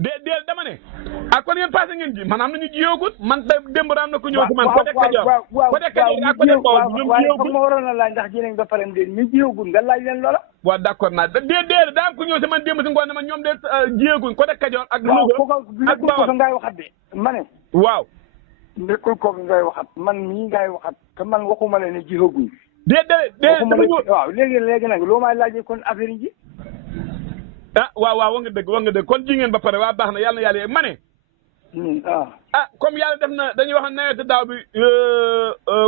de dama ne ah kon yéen passé ngeen ji man am nañu jiyoogut man démb am na ko ñëw ci man côté Kajoor côté Kajoor ak côté Bawol ñoom jiyoogut ma waroon a laaj ndax ji nañ ba pare de ñu jiyoogut nga laaj leen loola waaw d'accord naa déedéet daa am ko ñëw si man démb si ngoon ne ma ñoom de jiyooguñ côté Kajoor ak Louga ak Bawol ko ngay waxat de ma ne waaw nekkul ko ngay waxat man mii ngay waxat te man waxuma leen ne jiyooguñ déedéet waaw léegi nag loo may laajee kon affaire yi ji waaw wax nga dëgg kon ji ngeen ba pare waa baax na yàlla ma ne comme yàlla def na dañuy wax nawet daaw bi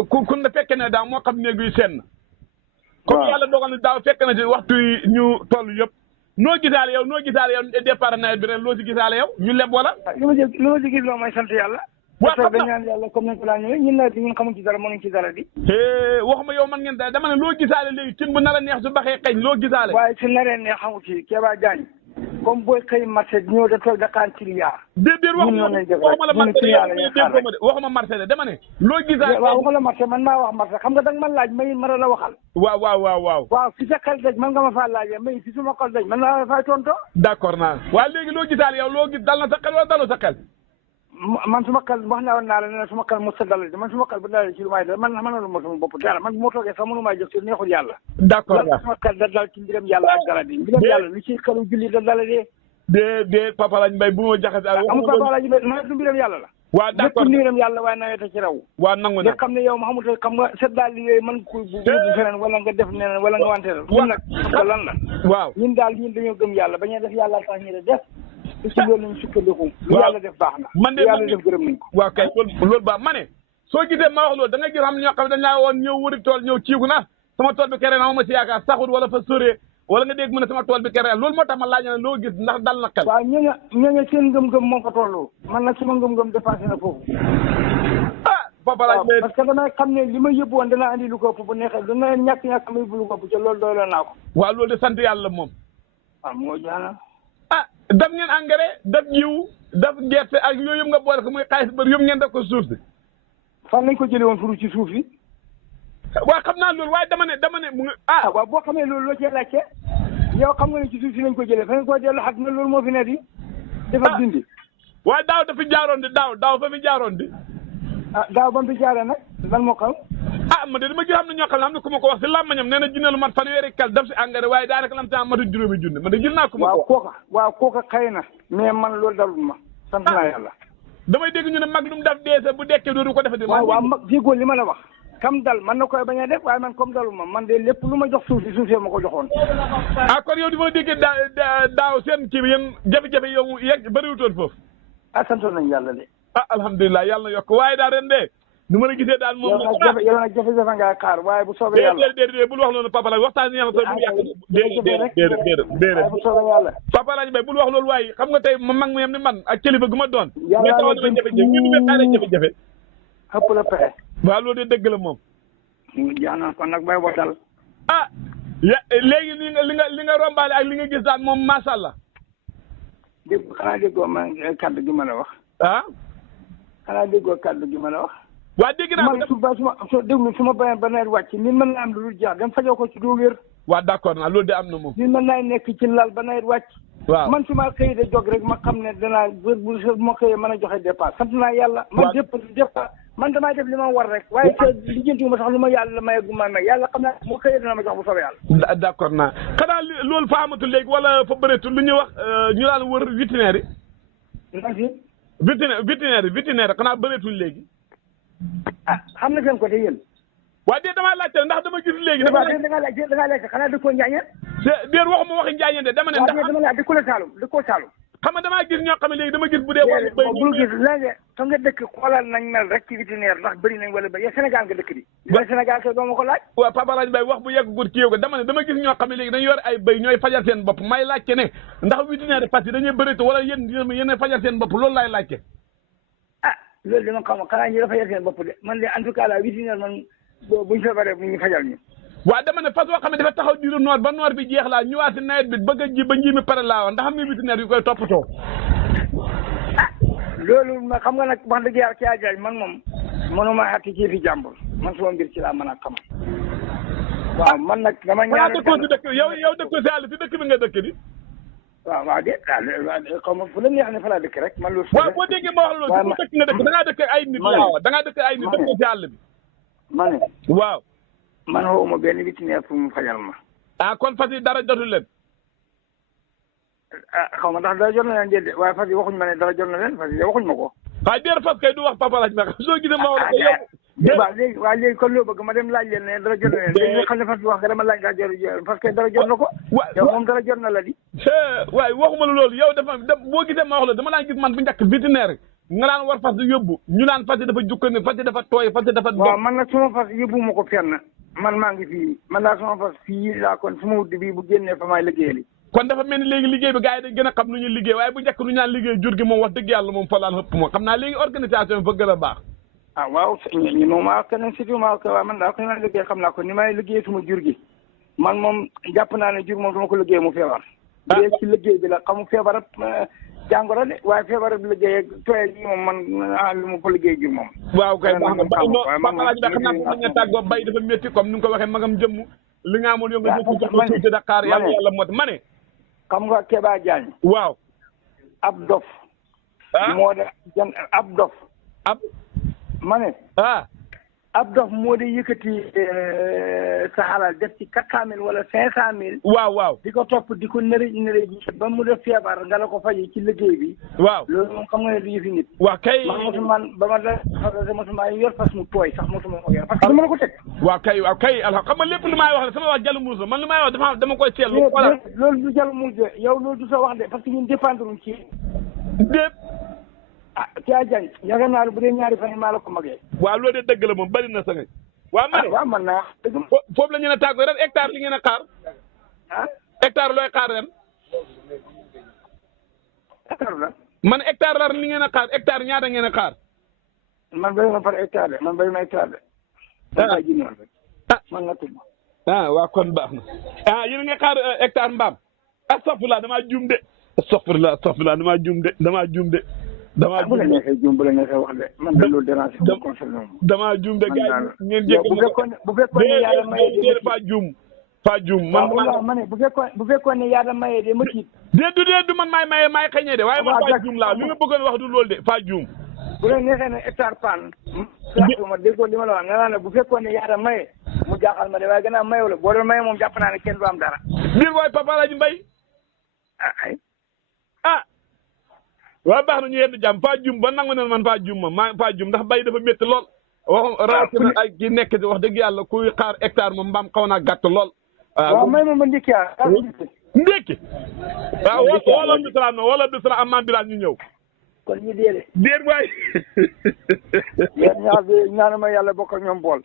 ku ne fekke ne daaw moo xam néeg yi seen na comme yàlla dogal na daaw fekk na ci waxtu yi ñu toll yëpp noo gisaale yow départ nawet bi ren loo si gisaale yow ñu leb wala li ma ci gis loo mooy sant yàlla waaw xam nga ñaan yàlla comme ni ko laa ñëwee ñun nawet bi ñun xamuñ ci dara mënuñ ci dara di waxuma yow man ngeen dara dama ne loo gisaale léegi cin bu nar a neex su baxee xëy loo gisaale waaye su naree neex xamu ci Kéba Diagne comme booy xëy marché ñëw da toog da xaar client déedéet waxuma la marché waxuma marché de dama ne loo gisaale waaw waxuma la marché man maa wax marché xam nga danga man laaj may mara la waxal waaw fi sa xel daj man nga ma faa laajee may fi suma xel daj man naa fay tonto d'accord naa waaye léegi loo gisaale yow loo gis dal na sa xel wala dalu sa xel man suma xel wax naa woon naa la ne suma xel mos a dalal man suma xel bu dalee ci lu may dal man mënalu ma sama bopp dara man bu ma toogee sax mënu maa jëf ci neexul yàlla d'accord suma xel da dal ci mbiram yàlla ak dara di mbiram yàlla lu ci xelu julli da dala de Papa Lagne Mbaye bu ma jaxase amul Papa Lagne Mbaye nawet lu mbiram yàlla la waaw d'accord lépp mbiram yàlla waaye nawet a ci raw waaw nangu na nga xam ne yow ma xamul xam nga set daal li yooyu man ko bu feneen wala nga def neneen wala nga wanteeral ñun nag ko lan la waaw ñun daal ñun dañoo gëm yàlla bañee def yàlla tax ñu def te ci loolu lañ sukkandiku lu yàlla def baax na man de yàlla def gërëm nañ ko waaw kay loolu baax ma ne soo gisee ma wax loolu da nga gis xam ne ñoo xam ne dañ laa woon ñëw wëri tool ñëw ciigu na sama tool bi kere na ma si yaakaar saxut wala fa sóree wala nga dégg mu ne sama tool bi kere loolu moo tax ma laaj na loo gis ndax dal na xel waaw ñooñu seen ngëm-ngëm moo ko tolloo man nag sama ngëm-ngëm dépassé na foofu Papa Lagne Mbaye parce que damay xam ne li ma yóbbu woon dana andi lu ko ëpp bu neexee dana ñàkk ma yóbbu lu ko ëpp ca loolu doole naa ko waaw loolu de sant yàlla moom moo jaana daf ngeen engrais daf jiw daf gerte ak yooyu yëpp nga boole ko muy xaalis bëri yëpp ngeen def ko suuf si fan lañ ko jëlee woon furu ci suuf yi waaw xam naa loolu waaye dama ne mu ngi waaw boo xamee loolu loo cee laajte yow xam nga ne ci suuf si lañ ko jëlee fa nga ko dellu xat na loolu moo fi nekk yi dafa dindi waaye daaw dafa jaaroon di daaw fa fi jaaroon di daaw ba mu fi jaaree nag lan moo xam man de dama gis xam ne ñoo xam ne am na ku ma ko wax si làmmañam nee na junne lu mat fanweeri kal def si engrais waaye daanaka lam temps matu juróomi junne man de gis naa ku ma ko waaw kooka xëy na mais man loolu dalul ma sant naa yàlla damay dégg ñu ne mag lu mu def deesa bu dekkee dootu ko defati waaw mag déggoo li ma la wax kam dal man na koy bañ a def waaye man comme dalu ma man de lépp lu ma jox suuf si ma ko joxoon kon yow di ma déggee daaw seen kii bi yéen jafe-jafe yow yegg bëriwutoon foofu santoon nañ yàlla de alhamdulilah yàlla na yokk waaye daal ren de nu ma la gisee daal moom yow nag jafe-jafe nga xaar waaye bu soobee yàlla déedéet bul wax loolu Papa Lagne waxtaan neex na soo bu yàq déedéet bu soobee yàlla Papa Lagne Mbaye bul wax loolu waaye xam nga tey ma mag mu yem ni man ak kilifa gu ma doon mais taxaw dama jafe-jafe ñun ñu xaaree jafe-jafe xëpp la pexe waaw loolu de dëgg la moom jaana kon nag bay watal léegi li nga rombaale ak li nga gis daal moom macha allah xanaa déggoo ma kàddu gi ma la wax xanaa déggoo kàddu gi ma la wax waa dégg naa man su déglu su ma bayee ba nawet wàcc nit mën naa am lu dul jeex dem fajoo ko ci doo wér waaw d'accord naa loolu de am na moom nit mën naa nekk ci lal ba nawet wàcc waaw man su ma xëy de jog rek ma xam ne danaa bu ma xëyee mën a joxe dépense sant naa yàlla man dépense man damay def li ma war rek waaye lijjanti ma sax lu ma yàlla may gu ma may yàlla xam naa mu xëyee dina ma jox bu soobee yàlla d'accord naa xanaa loolu fa amatul léegi wala fa bëreetul lu ñuy wax ñu daan wër vétérinaire yi vétérinaire xanaa bëreetul léegi xam na seen côté yéen waaye dee damaa laajte ndax dama gis léegi da ngaa laajte xanaa dëkkoo Njaañeen déer waxuma waxi Njaañeen de dama ne ndax dama la dëkkoo Saalum xam nga damaa gis ñoo xam ne léegi dama gis bu dee wàllu béy bul gis léegi fa nga dëkk xoolal nañ mel rek ci vétérinaire ndax bëri nañ wala béy yow Sénégal nga dëkk di ba Sénégal kay doo ma ko laaj waaw Papa Lagne Mbaye wax bu yegg gur ci yow dama ne dama gis ñoo xam ne léegi dañu yor ay béy ñooy fajal seen bopp may laajte ne ndax vétérinaire parce que dañuy bëreetu wala yéen fajal seen bopp loolu laay laajte loolu dama xam xanaa ñu dafa fajal seen bopp de man de en tout cas la vétérinaire man buñ feebaree bu ñu fajal ñu waaw dama ne fas yoo xam ne dafa taxaw diiru noor ba noor bi jeex laa ñëwaat si nawet bi bëgg a ji ba nji mi pare laa woon ndax am na vétérinaire yu koy toppatoo loolu ma xam nga nag wax dëgg yàlla ci ajaaj man moom mënuma xatti ci fi jàmbur man suma mbir ci laa mën a xam waaw man nag dama ñaan dëkkoo si dëkk yow dëkkoo si àll si dëkk bi nga dëkk di waaw déet xaw ma fu la neex ne fa laa dëkk rek man loolu. waaw boo déggee ma wax loolu ci dëkk nga dëkk da ngaa dëkk ay nit. waaw da ngaa dëkk ay nit dëkk ci àll bi. ma ne. waaw. man xaw ma benn vétérinaire pour mu fajal ma. ah kon fas yi dara jotul leen. xaw ma ndax dara jot na leen déedéet waaye fas yi waxuñ ma ne dara jot na leen fas yi waxuñ ma ko. waaye déer fas kay du wax papa laaj ma soo gisee ma wax ko yow. waaw léegi kon loo bëgg ma dem laaj leen ne dara jot na leen léegi nga xam ne fas bi wax nga dama laaj ndax jot parce que dara jot na ko. yow moom dara jot na la di. waaye waxuma la loolu yow dafa boo gisee ma wax la dama daan gis man bu njëkk vétérinaire nga daan war fas yóbbu ñu naan fas yi dafa jukkani fas yi dafa tooy fas yi dafa. waaw man nag suma fas yóbbu ma ko fenn man maa ngi fii man daal suma fas fii laa kon suma wut bii bu génnee fa maay liggéeyali. kon dafa mel ni léegi liggéey bi gars yi dañ gën a xam nu ñuy liggéey waaye bu njëkk nu ñu naan liggéey jur gi moom wax dëgg yàlla moom fa laan xëpp moom xam naa léegi organisation bi fa gën a baax. waaw ñu moom maa keneen surtout maa ko waaw man daa ko may liggéey xam naa ko ni may liggéey suma jur gi man moom jàpp naa ne jur moom dama ko liggéey mu feebar. léegi ci liggéey bi la xamu feebar jàngoro de waaye feebar bi liggéey tooyee ji moom man li mu ko liggéey jur moom. waaw kay baax na Papa Laaj xam naa ko nga tàggoo bay dafa métti comme ni nga ko waxee magam jëmm li nga amoon yow nga jëf jox la suuf ci Dakar yàlla mot ma ne xam nga Keba Diagne. waaw. ab dof. moo de ab dof. ma ne. ab dof moo de yëkkati sa xalal def ci 400 000 wala 500 000. waaw. di ko topp di ko nërëj ji ba mu def feebar nga la ko faji ci liggéey bi. waaw loolu moom xam nga ne du yëfi nit. waaw kay. man ba ma la mosuma yor fas mu tooy sax mosuma ko yor parce que dama la ko teg. waaw kay alhamdulilah xam nga lépp lu may wax la sama wax jàll muus la man lu may wax dama koy seetlu. loolu du jàll muus de yow loolu du sa wax de parce que ñun dépendre ci. déet. Keba Diagne yaakaar naa bu dee ñaari fan yi maa la ko magee. waaw loolu de dëgg la moom bari na sa nga. waaw ma ne waaw man naa dëgg ma. foofu la ñu ne tàggoo ren hectare li ngeen a xaar. hectare looy xaar ren. hectare la. man hectare la ren li ngeen a xaar hectare ñaata ngeen a xaar. man béy ma par hectare de man béy ma hectare de. man nga tudd. waaw kon baax na. yéen nga xaar hectare mbaam. astafurlah damaa juum de. astafurlah damaa juum de. bu la neexee juum bu la neexee wax de man de loolu dérange bu concerné moom. damaa juum de gars yi ngeen jéggi bu fekkoon ne yàlla mayee faa juum man ma ne bu fekkoon ne yàlla mayee de ma tiit. du man maay xëñee de waaye man faa juum laa li nga bëggoon wax du loolu de faa juum. bu la neexee ne hectare pan. ma déggoo li ma la wax nee naa ne bu fekkoon ne yàlla mayee mu jaaxal ma de waaye gannaaw mayoo la boo doon mayee moom jàpp naa ne kenn du am dara. biir booy Papa Laaj Mbay waaw baax na ñu yenn jàmm faa jum ba nangu ne man faa jum faa jum ndax bay dafa métti lool rawatina ay ki nekk wax dëgg yàlla kuy xaar hectare moom mbaam xaw naa gàtt lool. waaw may ma ndékki ndékki waaw wala Abdou Salam no wala Abdou Salam am maam Birane ñu ñëw. kon ñu déedéet. déet waay. yéen ñaar bi ñaanuma yàlla bokk ak ñoom bool.